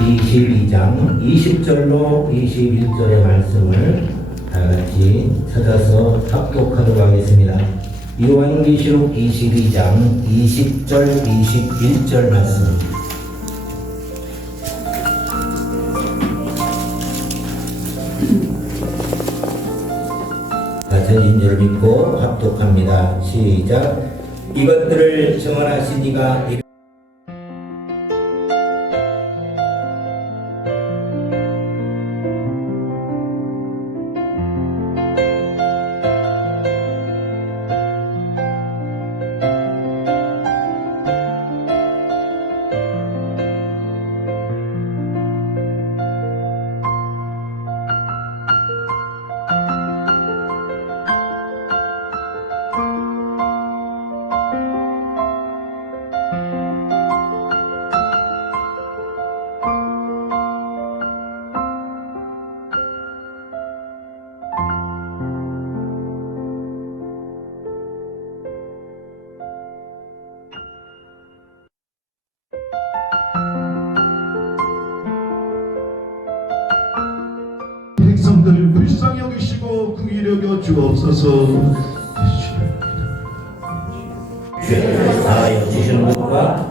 22장 20절로 21절의 말씀을 다 같이 찾아서 합독하도록 하겠습니다. 요한계시록 22장 20절 21절 말씀입니다. 같은 인줄 믿고 합독합니다. 시작. 이것들을 증언하시니가 여겨 주옵소서. 죄를 사하여 주시는 것과